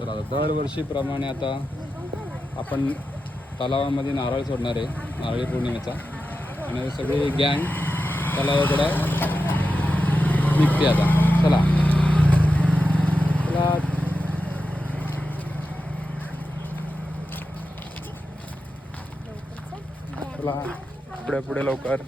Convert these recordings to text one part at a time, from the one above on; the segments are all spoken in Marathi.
चला दरवर्षीप्रमाणे आता आपण तलावामध्ये नारळ सोडणार आहे नारळी पौर्णिमेचा आणि सगळी गँग तलावाकडं निघते आता. चला चला चला पुढे पुढे लवकर.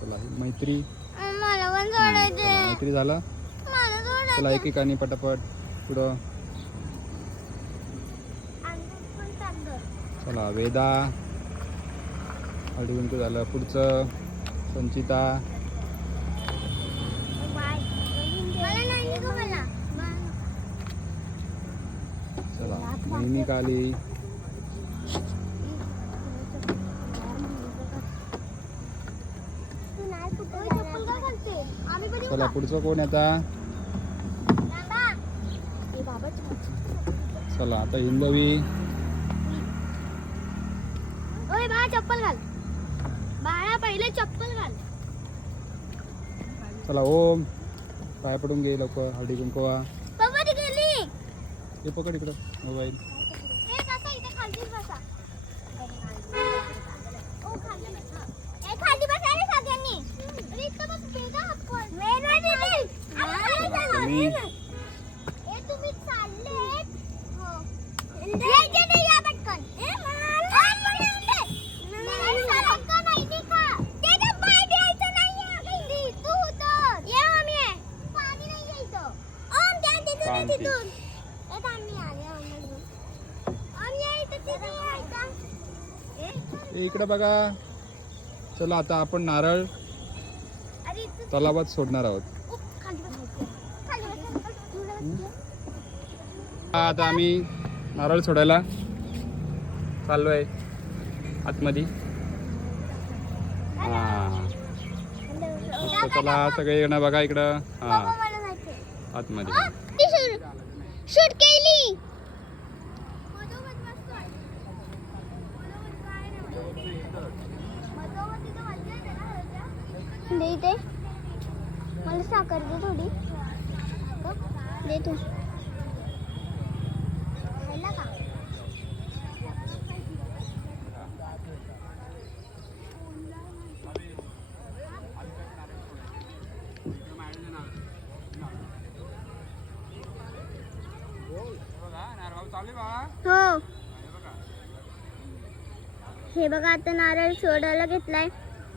चला मैत्री मैत्री झाला. चला एकेकाने पटापट पुढं. चला वेदा हळदी कुंकू झालं. पुढचं संचिता. चला महिनी काली. चला पुढचं कोण आता. चला आता हिंदवी. चप्पल घाल बाळा पहिले चप्पल घाल. चला ओम पाय पडून घे लवकर. हळदी कुंकवा. हे पकड इकडं मोबाईल. इकडे बघा. चला आता आपण नारळ तलावात सोडणार आहोत. आता आम्ही नारळ सोडायला चाललोय आतमध्ये. चला सगळे जण बघा इकडं. हा आतमध्ये शूट केली. दे मला साखर दे थोडी. दे तू. हो हे बघा आता नारळ सोडायला घेतलाय.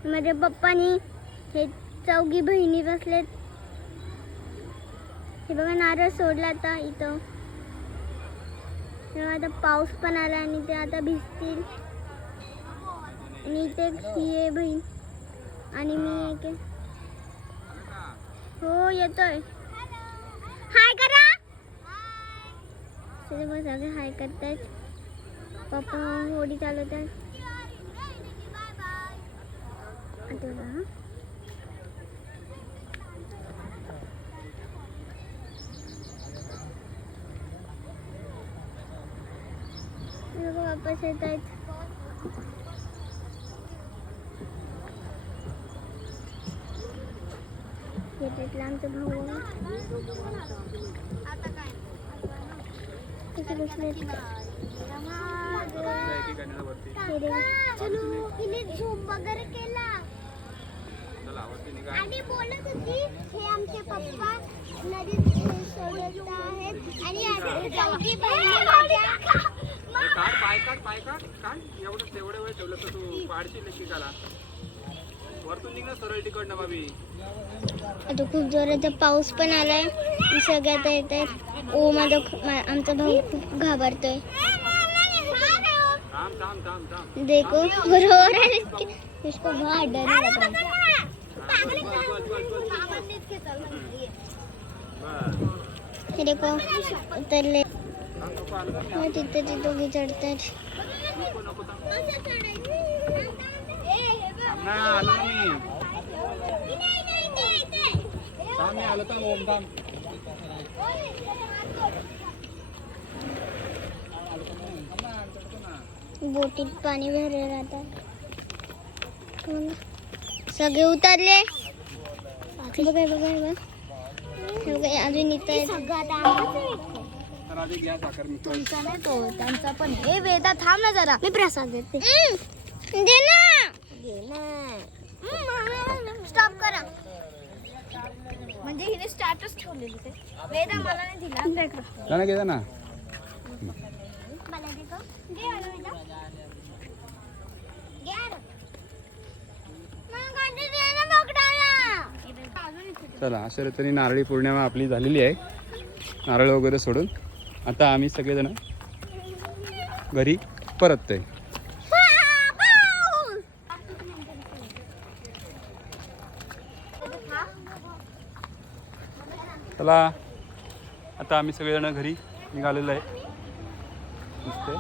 माझ्या पप्पानी हे चौघी बहिणी बसलेत. हे बघा नारळ सोडला आता इथं. तेव्हा आता पाऊस पण आला आणि ते आता भिजतील. आणि इथे ही आहे बहीण आणि मी एक. हो येतोय. हाय करा. सगळे हाय करतात. पप्पा होडी चालवतात. वापस येत आहेत. आमचा भाऊ झूम वगैरे केला आणि बोलत होती हे आमचे पप्पा नदीत सोडत आहेत आणि चौकी एवढं वेळ ठेवलं तर तू पाडशील शिकायला. वरतून निघणं सरळ तिकडनं बाबी. आता खूप जोराचा पाऊस पण आलाय. सगळ्यात येत आहेत. ओ आमचा भाऊ खूप घाबरतोय. देखो बरोबर है इसको बहुत डर लग रहा है. हे देखो उतरले. तिथे दोघी चढतात. बोटीत पाणी भरले राहतात. सगळे उतरले. बघा बघा बघा अजून इथे तुमचा नाही तो त्यांचा पण. हे वेदा थांब ना जरा, मी प्रसाद देते. दे ना. स्टॉप करा. म्हणजे हिने स्टार्टच ठेवलेली ते. वेदा मला नाही दिला. त्यांना घे ना. मला दे गं. घे आलो बेटा. घे आलो. मला गाडी दे ना बघडाला. चला अशा रीतीने नारळी पौर्णिमा आपली झालेली आहे. नारळ वगैरे सोडून आता आम्ही सगळेजण घरी परततोय. चला आता आम्ही सगळेजण घरी निघालेलो आहे. दिसतंय.